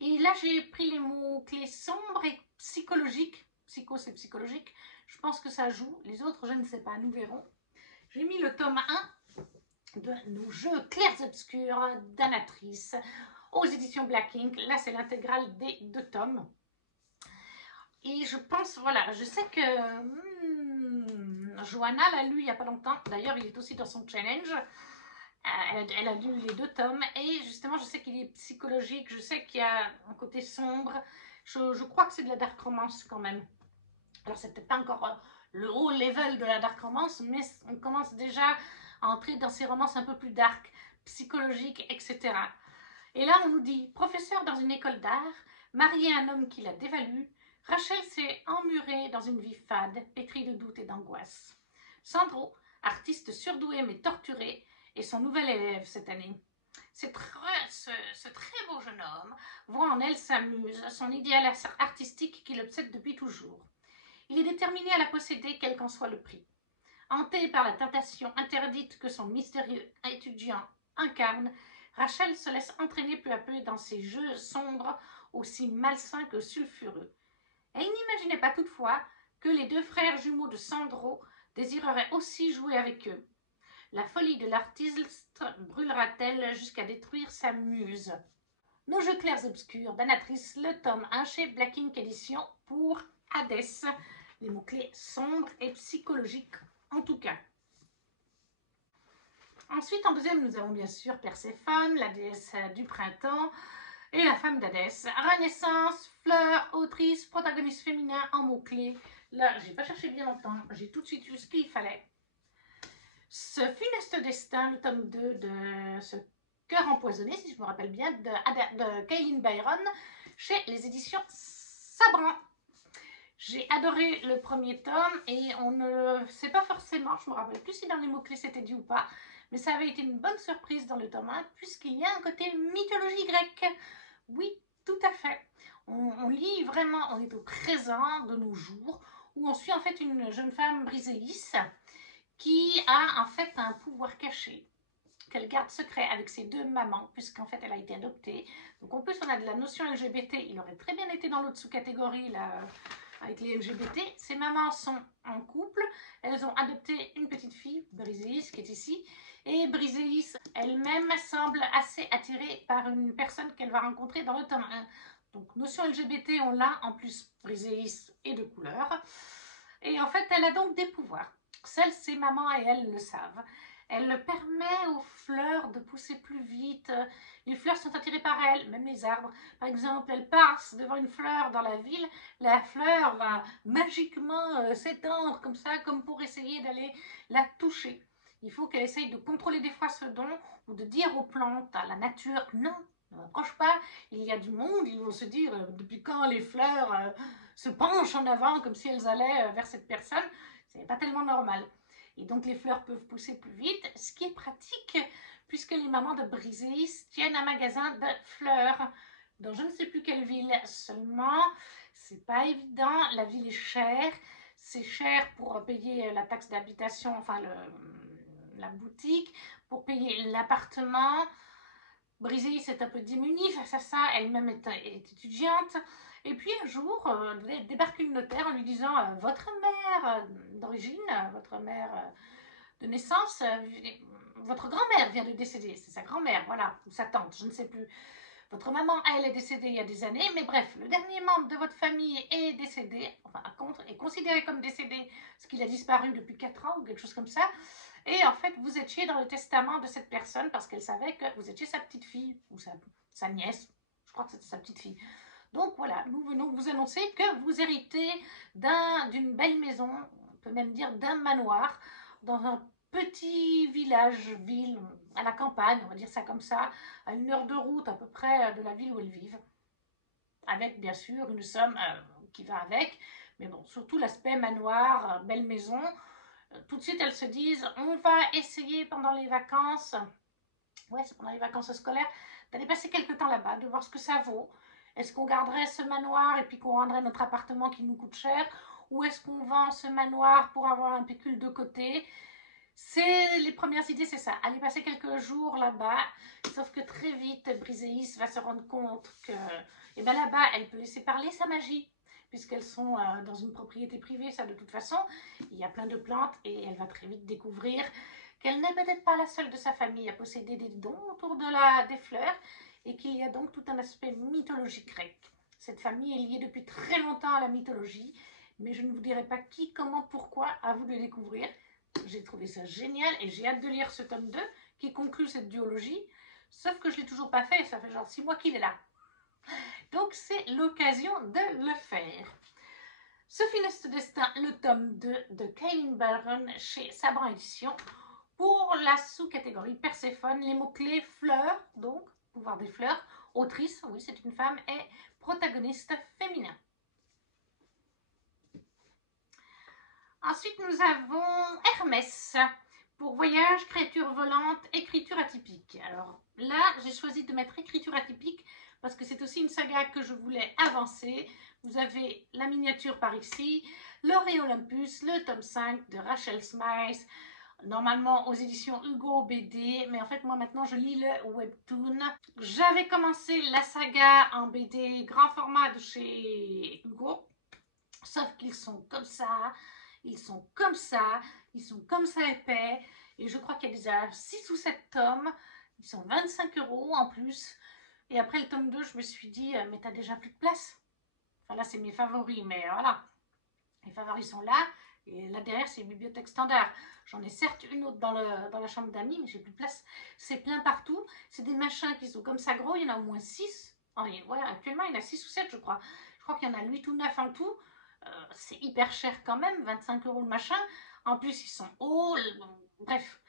Et là, j'ai pris les mots-clés sombre et psychologique. Psycho, c'est psychologique. Je pense que ça joue. Les autres, je ne sais pas, nous verrons. J'ai mis le tome 1 de nos jeux Clairs Obscurs d'Anatrice aux éditions Black Ink. Là, c'est l'intégrale des 2 tomes. Et je pense, voilà, je sais que Johanna l'a lu il n'y a pas longtemps. D'ailleurs, il est aussi dans son challenge. Elle a lu les 2 tomes. Et justement, je sais qu'il est psychologique. Je sais qu'il y a un côté sombre. Je crois que c'est de la dark romance quand même. Alors, c'est peut-être pas encore le haut level de la dark romance, mais on commence déjà à entrer dans ces romances un peu plus dark, psychologiques, etc. Et là, on nous dit, professeur dans une école d'art, marié à un homme qui la dévalue, Rachel s'est emmurée dans une vie fade, pétrie de doutes et d'angoisse. Sandro, artiste surdoué mais torturé, est son nouvel élève cette année. Ce très beau jeune homme voit en elle sa muse, son idéal artistique qui l'obsède depuis toujours. Il est déterminé à la posséder, quel qu'en soit le prix. Hantée par la tentation interdite que son mystérieux étudiant incarne, Rachel se laisse entraîner peu à peu dans ces jeux sombres aussi malsains que sulfureux. Elle n'imaginait pas toutefois que les 2 frères jumeaux de Sandro désireraient aussi jouer avec eux. La folie de l'artiste brûlera-t-elle jusqu'à détruire sa muse? Nos jeux Clairs Obscurs d'Anatrice, le tome 1 chez Black Ink Edition pour Hadès. Les mots-clés sombres et psychologiques en tout cas. Ensuite, en deuxième, nous avons bien sûr Perséphone, la déesse du printemps, et la femme d'Hadès. Renaissance, fleur, autrice, protagoniste féminin en mots-clés. Là, j'ai pas cherché bien longtemps, j'ai tout de suite eu ce qu'il fallait. Ce funeste destin, le tome 2 de ce cœur empoisonné, si je me rappelle bien, de Kaylin Byron, chez les éditions Sabran. J'ai adoré le premier tome et on ne le sait pas forcément, je me rappelle plus si dans les mots-clés c'était dit ou pas, mais ça avait été une bonne surprise dans le tome 1 puisqu'il y a un côté mythologie grecque. Oui, tout à fait. On lit vraiment, on est au présent de nos jours, où on suit en fait une jeune femme Briséis qui a en fait un pouvoir caché qu'elle garde secret avec ses 2 mamans, puisqu'en fait elle a été adoptée. Donc en plus on a de la notion LGBT, il aurait très bien été dans l'autre sous-catégorie là, avec les LGBT. Ses mamans sont en couple, elles ont adopté une petite fille, Briséis, qui est ici, et Briséis elle-même semble assez attirée par une personne qu'elle va rencontrer dans le tome 1. Donc notion LGBT, on l'a, en plus Briséis est de couleur, et en fait elle a donc des pouvoirs. Seules ses mamans et elle le savent. Elle permet aux fleurs de pousser plus vite. Les fleurs sont attirées par elle, même les arbres. Par exemple, elle passe devant une fleur dans la ville, la fleur va magiquement s'étendre comme ça, comme pour essayer d'aller la toucher. Il faut qu'elle essaye de contrôler des fois ce don ou de dire aux plantes, à la nature, non, ne m'approche pas, il y a du monde, ils vont se dire, depuis quand les fleurs se penchent en avant comme si elles allaient vers cette personne, c'est pas tellement normal. Et donc les fleurs peuvent pousser plus vite, ce qui est pratique puisque les mamans de Briseis tiennent un magasin de fleurs dans je ne sais plus quelle ville. Seulement, c'est pas évident, la ville est chère. C'est cher pour payer la taxe d'habitation, enfin la boutique, pour payer l'appartement. Briseis est un peu démunie face à ça, elle-même est étudiante. Et puis un jour, débarque une notaire en lui disant votre mère d'origine, votre mère de naissance, votre grand-mère vient de décéder. C'est sa grand-mère, voilà, ou sa tante, je ne sais plus. Votre maman, elle est décédée il y a des années, mais bref, le dernier membre de votre famille est décédé, enfin, est considéré comme décédé, parce qu'il a disparu depuis 4 ans ou quelque chose comme ça. Et en fait, vous étiez dans le testament de cette personne parce qu'elle savait que vous étiez sa petite fille ou sa nièce. Je crois que c'était sa petite fille. Donc voilà, nous venons vous annoncer que vous héritez d'une belle maison, on peut même dire d'un manoir, dans un petit village, ville, à la campagne, on va dire ça comme ça, à 1 heure de route à peu près de la ville où elles vivent. Avec bien sûr une somme qui va avec, mais bon, surtout l'aspect manoir, belle maison. Tout de suite, elles se disent, on va essayer pendant les vacances, ouais, c'est pendant les vacances scolaires, d'aller passer quelques temps là-bas, de voir ce que ça vaut. Est-ce qu'on garderait ce manoir et puis qu'on rendrait notre appartement qui nous coûte cher, ou est-ce qu'on vend ce manoir pour avoir un pécule de côté? C'est les premières idées, c'est ça. Aller passer quelques jours là-bas, sauf que très vite, Briseis va se rendre compte que, eh ben là-bas, elle peut laisser parler sa magie, puisqu'elles sont dans une propriété privée, ça de toute façon. Il y a plein de plantes et elle va très vite découvrir qu'elle n'est peut-être pas la seule de sa famille à posséder des dons autour des fleurs et qu'il y a donc tout un aspect mythologique grec. Cette famille est liée depuis très longtemps à la mythologie, mais je ne vous dirai pas qui, comment, pourquoi, à vous de le découvrir. J'ai trouvé ça génial et j'ai hâte de lire ce tome 2 qui conclut cette duologie, sauf que je ne l'ai toujours pas fait, ça fait genre 6 mois qu'il est là. Donc c'est l'occasion de le faire. Ce funeste destin, le tome 2 de Kaylin Byron chez Sabran Éditions, pour la sous-catégorie Perséphone, les mots-clés fleurs, donc pouvoir des fleurs, autrice, oui c'est une femme, et protagoniste féminin. Ensuite, nous avons Hermès pour voyage, créature volante, écriture atypique. Alors là, j'ai choisi de mettre écriture atypique parce que c'est aussi une saga que je voulais avancer. Vous avez la miniature par ici, L'Orée Olympus, le tome 5 de Rachel Smythe, normalement aux éditions Hugo BD, mais en fait moi maintenant je lis le webtoon. J'avais commencé la saga en BD grand format de chez Hugo, sauf qu'ils sont comme ça. Ils sont comme ça épais, et je crois qu'il y a déjà 6 ou 7 tomes, ils sont 25 € en plus, et après le tome 2, je me suis dit, mais t'as déjà plus de place. Enfin là, c'est mes favoris, mais voilà, les favoris sont là, et là derrière, c'est une bibliothèque standard. J'en ai certes une autre dans la chambre d'amis, mais j'ai plus de place, c'est plein partout, c'est des machins qui sont comme ça gros, il y en a au moins 6, ouais, actuellement il y en a 6 ou 7 je crois qu'il y en a 8 ou 9 en tout. C'est hyper cher quand même, 25 € le machin. En plus, ils sont hauts. Bref,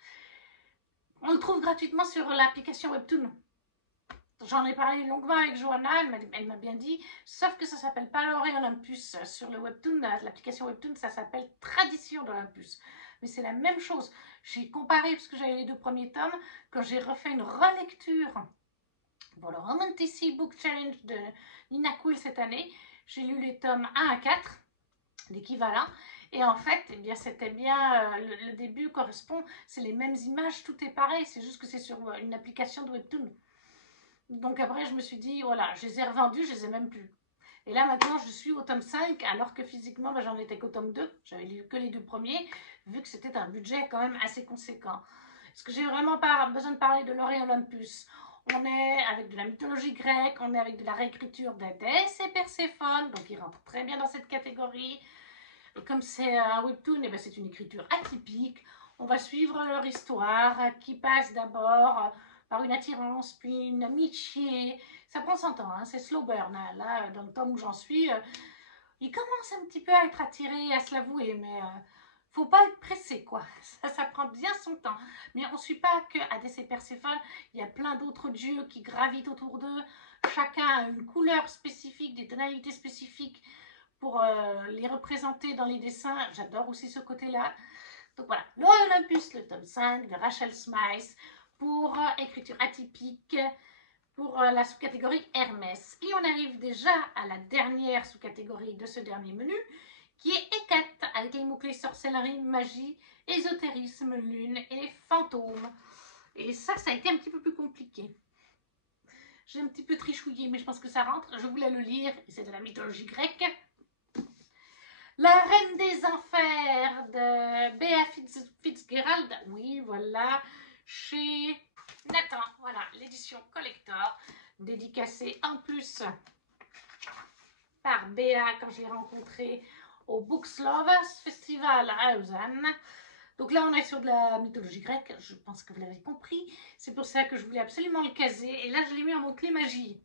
on le trouve gratuitement sur l'application Webtoon. J'en ai parlé longuement avec Johanna, elle m'a bien dit, sauf que ça s'appelle pas L'Orée Olympus. Sur le Webtoon, l'application Webtoon, ça s'appelle Tradition d'Olympus. Mais c'est la même chose. J'ai comparé, parce que j'avais les 2 premiers tomes, quand j'ai refait une relecture pour le Romanticy Book Challenge de Nina Quill cette année, j'ai lu les tomes 1 à 4, l'équivalent, et en fait, eh bien, c'était bien, le début correspond, c'est les mêmes images, tout est pareil, c'est juste que c'est sur une application de Webtoon. Donc après, je me suis dit, voilà, je les ai revendus, je les ai même plus. Et là, maintenant, je suis au tome 5, alors que physiquement, ben, j'en étais qu'au tome 2. J'avais lu que les 2 premiers, vu que c'était un budget quand même assez conséquent. Est-ce que j'ai vraiment pas besoin de parler de L'Orée Olympus? On est avec de la mythologie grecque, on est avec de la réécriture d'Hadès et Perséphone, donc ils rentrent très bien dans cette catégorie. Et comme c'est un webtoon, et ben c'est une écriture atypique. On va suivre leur histoire qui passe d'abord par une attirance, puis une amitié. Ça prend son temps, hein, c'est slow burn. Hein. Là, dans le tome où j'en suis, il commence un petit peu à être attiré, à se l'avouer, mais faut pas être pressé, quoi. Ça prend bien son temps. Mais on ne suit pas que Hadès et Perséphone, il y a plein d'autres dieux qui gravitent autour d'eux. Chacun a une couleur spécifique, des tonalités spécifiques pour les représenter dans les dessins. J'adore aussi ce côté-là. Donc voilà, l'Olympus, le tome 5 de Rachel Smythe pour écriture atypique, pour la sous-catégorie Hermès. Et on arrive déjà à la dernière sous-catégorie de ce dernier menu, qui est Hécate, avec les mots-clés sorcellerie, magie, ésotérisme, lune et fantôme. Et ça a été un petit peu plus compliqué. J'ai un petit peu trichouillé, mais je pense que ça rentre. Je voulais le lire, et c'est de la mythologie grecque. La Reine des Enfers de Bea Fitzgerald. Oui, voilà. Chez Nathan. Voilà, l'édition collector. Dédicacée en plus par Bea quand je l'ai rencontrée au Books Lovers Festival à Lausanne. Donc là, on est sur de la mythologie grecque, je pense que vous l'avez compris. C'est pour ça que je voulais absolument le caser. Et là, je l'ai mis en mot-clé magie.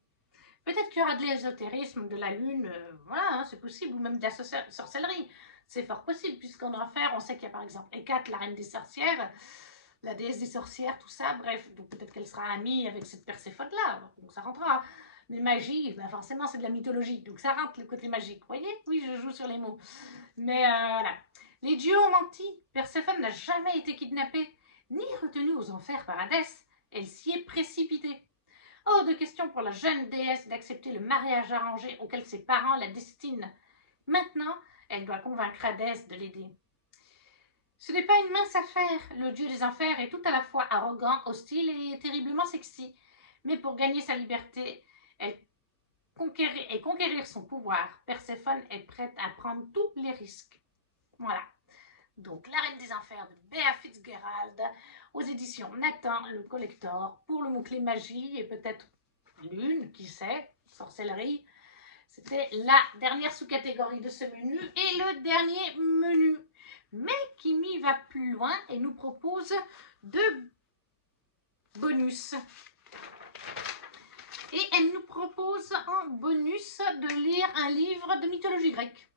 Peut-être qu'il y aura de l'ésotérisme, de la lune, voilà, hein, c'est possible, ou même de la sorcellerie. C'est fort possible, puisqu'en enfer, on sait qu'il y a par exemple Hécate, la reine des sorcières, la déesse des sorcières, tout ça, bref. Donc peut-être qu'elle sera amie avec cette Perséphone-là, donc ça rentrera. Mais magie, ben forcément, c'est de la mythologie, donc ça rentre le côté magique. Vous voyez? Oui, je joue sur les mots. Mais voilà. Les dieux ont menti. Perséphone n'a jamais été kidnappée, ni retenue aux enfers par Hadès. Elle s'y est précipitée. Hors de question pour la jeune déesse d'accepter le mariage arrangé auquel ses parents la destinent. Maintenant, elle doit convaincre Hadès de l'aider. Ce n'est pas une mince affaire. Le dieu des enfers est tout à la fois arrogant, hostile et terriblement sexy. Mais pour gagner sa liberté, conquérir son pouvoir, Perséphone est prête à prendre tous les risques. Voilà. Donc, La Reine des Enfers de Bea Fitzgerald aux éditions Nathan, le collector, pour le mot-clé magie et peut-être lune, qui sait, sorcellerie. C'était la dernière sous-catégorie de ce menu et le dernier menu. Mais Kimi va plus loin et nous propose deux bonus. Et elle nous propose en bonus de lire un livre de mythologie grecque.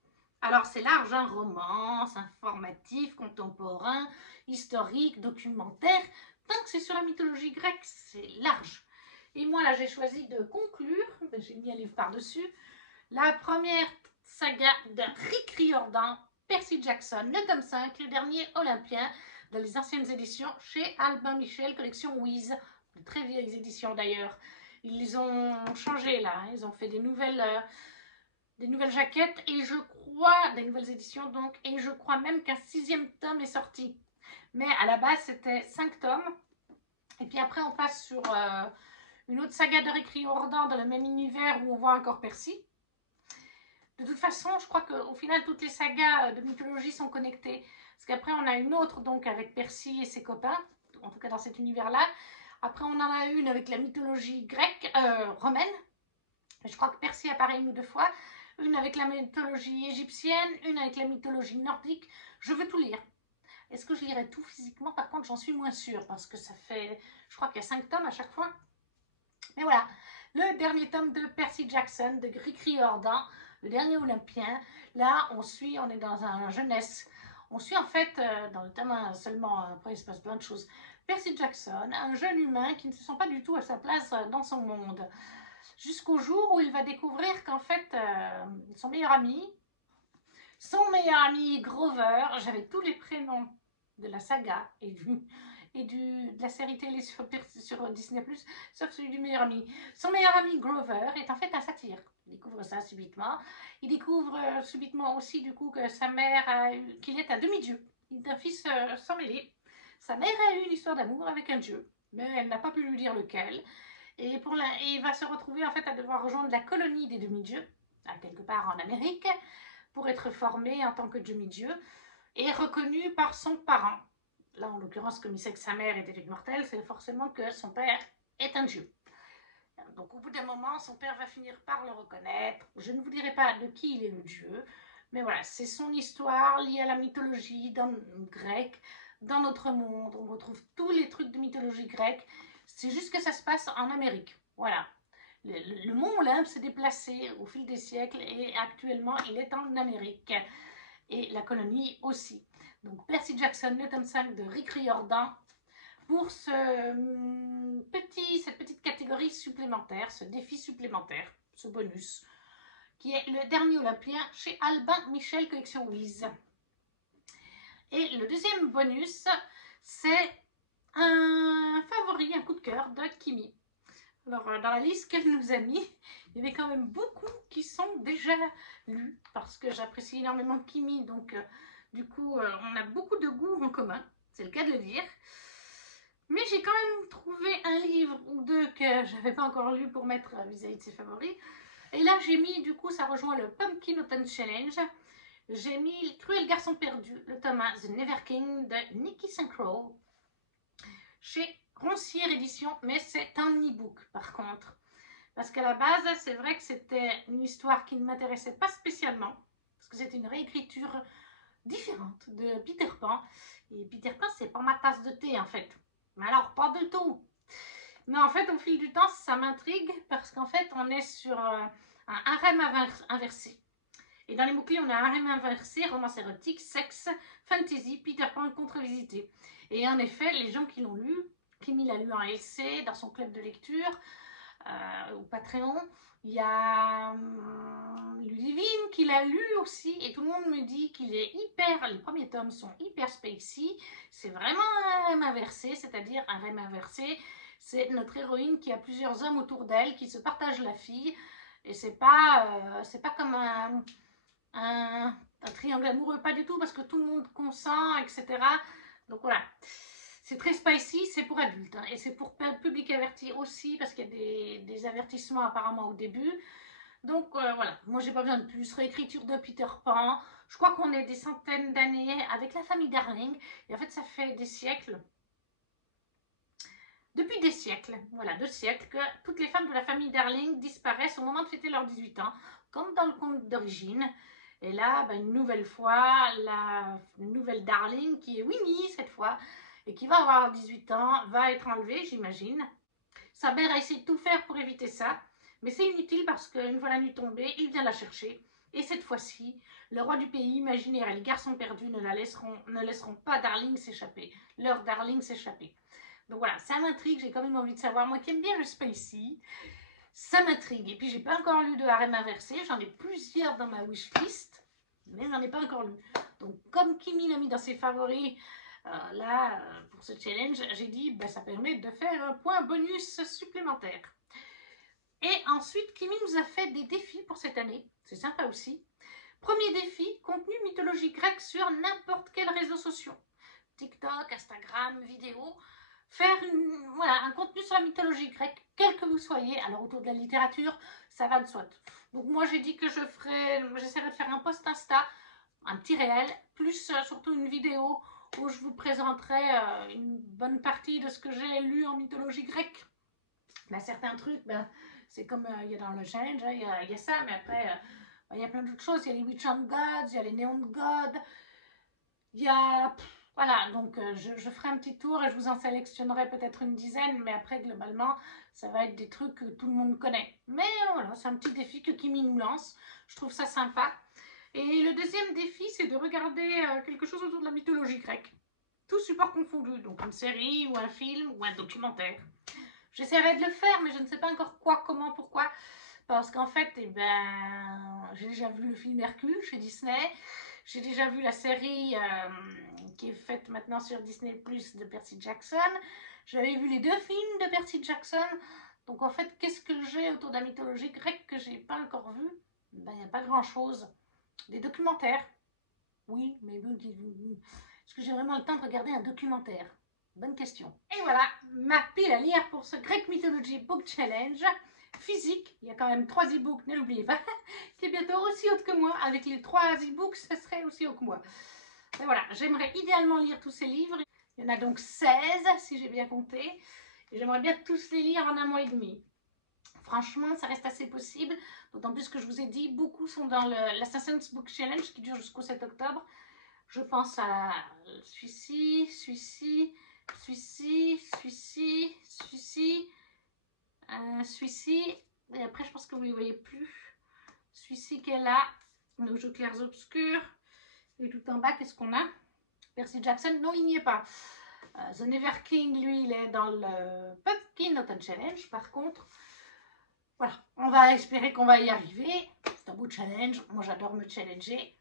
Alors c'est large, hein, romance, informatif, contemporain, historique, documentaire. Tant que c'est sur la mythologie grecque, c'est large. Et moi là j'ai choisi de conclure, j'ai mis un livre par-dessus, la première saga de Rick Riordan, Percy Jackson, le tome 5, le dernier Olympien, dans les anciennes éditions chez Albin Michel, collection Wiz, de très vieilles éditions d'ailleurs. Ils les ont changées là, hein, ils ont fait des nouvelles jaquettes et je crois, des nouvelles éditions donc, et je crois même qu'un 6e tome est sorti. Mais à la base c'était 5 tomes. Et puis après on passe sur une autre saga de Rick Riordan dans le même univers où on voit encore Percy. De toute façon, je crois qu'au final toutes les sagas de mythologie sont connectées. Parce qu'après on a une autre donc avec Percy et ses copains, en tout cas dans cet univers-là. Après on en a une avec la mythologie grecque, romaine. Je crois que Percy apparaît 1 ou 2 fois. Une avec la mythologie égyptienne, une avec la mythologie nordique. Je veux tout lire. Est-ce que je lirai tout physiquement? Par contre, j'en suis moins sûre parce que ça fait, je crois qu'il y a 5 tomes à chaque fois. Mais voilà, le dernier tome de Percy Jackson, de Rick Riordan, le dernier Olympien. Là, on est dans un jeunesse. On suit en fait, dans le tome 1 seulement, après il se passe plein de choses, Percy Jackson, un jeune humain qui ne se sent pas du tout à sa place dans son monde. Jusqu'au jour où il va découvrir qu'en fait, son meilleur ami Grover, j'avais tous les prénoms de la saga et de la série télé sur Disney+, sauf celui du meilleur ami. Son meilleur ami Grover est en fait un satyre. Il découvre ça subitement. Il découvre subitement aussi du coup que sa mère, qu'il est un demi-dieu. Il est un fils sans mêlée. Sa mère a eu une histoire d'amour avec un dieu, mais elle n'a pas pu lui dire lequel. Et il va se retrouver en fait à devoir rejoindre la colonie des demi-dieux, à quelque part en Amérique, pour être formé en tant que demi-dieu et reconnu par son parent. Là, en l'occurrence, comme il sait que sa mère était une mortelle, c'est forcément que son père est un dieu. Donc, au bout d'un moment, son père va finir par le reconnaître. Je ne vous dirai pas de qui il est le dieu, mais voilà, c'est son histoire liée à la mythologie grecque. Dans notre monde, on retrouve tous les trucs de mythologie grecque. C'est juste que ça se passe en Amérique. Voilà. Le mont Olympe s'est déplacé au fil des siècles et actuellement, il est en Amérique. Et la colonie aussi. Donc, Percy Jackson, le tome 5 de Rick Riordan, pour cette petite catégorie supplémentaire, ce défi supplémentaire, ce bonus, qui est le dernier Olympien chez Albin Michel, collection Wiz. Et le deuxième bonus, c'est un favori, un coup de cœur de Kimi. Alors, dans la liste qu'elle nous a mis, il y avait quand même beaucoup qui sont déjà lus, parce que j'apprécie énormément Kimi, donc du coup, on a beaucoup de goûts en commun, c'est le cas de le dire. Mais j'ai quand même trouvé un livre ou deux que j'avais pas encore lu pour mettre vis-à-vis de ses favoris. Et là, j'ai mis, du coup, ça rejoint le Pumpkin Autumn Challenge. J'ai mis Le Cruel Garçon Perdu, le tome 1, The Never King de Nikki St. Crow, chez Roncière Édition, mais c'est un e-book par contre. Parce qu'à la base, c'est vrai que c'était une histoire qui ne m'intéressait pas spécialement, parce que c'était une réécriture différente de Peter Pan. Et Peter Pan, c'est pas ma tasse de thé en fait. Mais alors, pas du tout. Mais en fait, au fil du temps, ça m'intrigue, parce qu'en fait, on est sur un harem inversé. Et dans les mots-clés, on a harem inversé, romance érotique, sexe, fantasy, Peter Pan contre-visité. Et en effet, les gens qui l'ont lu, Kimi l'a lu en LC, dans son club de lecture, au Patreon, il y a Ludivine qui l'a lu aussi, et tout le monde me dit qu'il est hyper, les premiers tomes sont hyper spacey, c'est vraiment un harem inversé, c'est-à-dire un harem inversé, c'est notre héroïne qui a plusieurs hommes autour d'elle, qui se partagent la fille, et c'est pas comme un triangle amoureux, pas du tout, parce que tout le monde consent, etc. Donc voilà, c'est très spicy, c'est pour adultes, hein, et c'est pour public averti aussi, parce qu'il y a des avertissements apparemment au début. Donc voilà, moi j'ai pas besoin de plus. Réécriture de Peter Pan, je crois qu'on est des centaines d'années avec la famille Darling, et en fait ça fait des siècles, depuis des siècles, voilà, 2 siècles, que toutes les femmes de la famille Darling disparaissent au moment de fêter leurs 18 ans, comme dans le conte d'origine. Et là, une nouvelle fois, la nouvelle Darling, qui est Winnie cette fois, et qui va avoir 18 ans, va être enlevée, j'imagine. Sa mère a essayé de tout faire pour éviter ça, mais c'est inutile parce qu'une fois la nuit tombée, il vient la chercher. Et cette fois-ci, le roi du pays imaginaire et les garçons perdus ne laisseront pas Darling s'échapper, leur Darling s'échapper. Donc voilà, ça m'intrigue, j'ai quand même envie de savoir. Moi qui aime bien le spacey, ça m'intrigue. Et puis j'ai pas encore lu de harem inversé, j'en ai plusieurs dans ma wishlist, mais j'en ai pas encore lu. Donc comme Kimi l'a mis dans ses favoris, pour ce challenge, j'ai dit, ça permet de faire un point bonus supplémentaire. Et ensuite, Kimi nous a fait des défis pour cette année, c'est sympa aussi. Premier défi, contenu mythologie grecque sur n'importe quel réseau social. TikTok, Instagram, vidéo. Faire un contenu sur la mythologie grecque, quel que vous soyez. Alors autour de la littérature, ça va de soi. Donc moi j'ai dit que j'essaierai de faire un post Insta, un petit réel, plus surtout une vidéo où je vous présenterai une bonne partie de ce que j'ai lu en mythologie grecque. Certains trucs, c'est comme il y a dans le challenge, il y a ça, mais après il y a plein d'autres choses. Il y a les Witch and Gods, il y a les Neon Gods, il y a... Voilà, donc je ferai un petit tour et je vous en sélectionnerai peut-être une dizaine, mais après, globalement, ça va être des trucs que tout le monde connaît. Mais voilà, c'est un petit défi que Kimi nous lance. Je trouve ça sympa. Et le deuxième défi, c'est de regarder quelque chose autour de la mythologie grecque. Tout support confondu, donc une série ou un film ou un documentaire. J'essaierai de le faire, mais je ne sais pas encore quoi, comment, pourquoi. Parce qu'en fait, j'ai déjà vu le film Hercule chez Disney. J'ai déjà vu la série qui est faite maintenant sur Disney Plus de Percy Jackson. J'avais vu les 2 films de Percy Jackson. Donc en fait, qu'est-ce que j'ai autour de la mythologie grecque que j'ai pas encore vu? Il n'y a pas grand-chose. Des documentaires. Oui, mais est-ce que j'ai vraiment le temps de regarder un documentaire? Bonne question. Et voilà, ma pile à lire pour ce Greek Mythology Book Challenge. Physique, il y a quand même 3 e-books, ne l'oubliez pas, qui est bientôt aussi haute que moi. Avec les 3 e-books, ça serait aussi haut que moi. Et voilà, j'aimerais idéalement lire tous ces livres. Il y en a donc 16, si j'ai bien compté. Et j'aimerais bien tous les lire en 1 mois et demi. Franchement, ça reste assez possible. D'autant plus que je vous ai dit, beaucoup sont dans l'Assassin's Book Challenge qui dure jusqu'au 7 octobre. Je pense à celui-ci, celui-ci, celui-ci, celui-ci, celui-ci, celui-ci, et après je pense que vous ne les voyez plus. Celui-ci qui est là, nos jeux clairs obscurs, et tout en bas, qu'est-ce qu'on a? Percy Jackson, non, il n'y est pas. The Never King, lui, il est dans le Pumpkin Autumn Challenge. Par contre, voilà, on va espérer qu'on va y arriver. C'est un beau challenge, moi j'adore me challenger.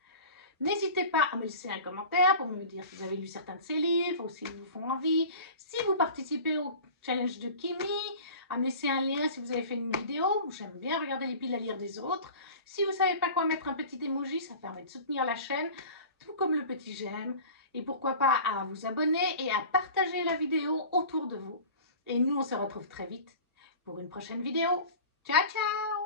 N'hésitez pas à me laisser un commentaire pour me dire si vous avez lu certains de ces livres ou s'ils vous font envie. Si vous participez au challenge de Kimi, à me laisser un lien si vous avez fait une vidéo. J'aime bien regarder les piles à lire des autres. Si vous ne savez pas quoi mettre un petit emoji, ça permet de soutenir la chaîne, tout comme le petit j'aime. Et pourquoi pas à vous abonner et à partager la vidéo autour de vous. Et nous, on se retrouve très vite pour une prochaine vidéo. Ciao, ciao!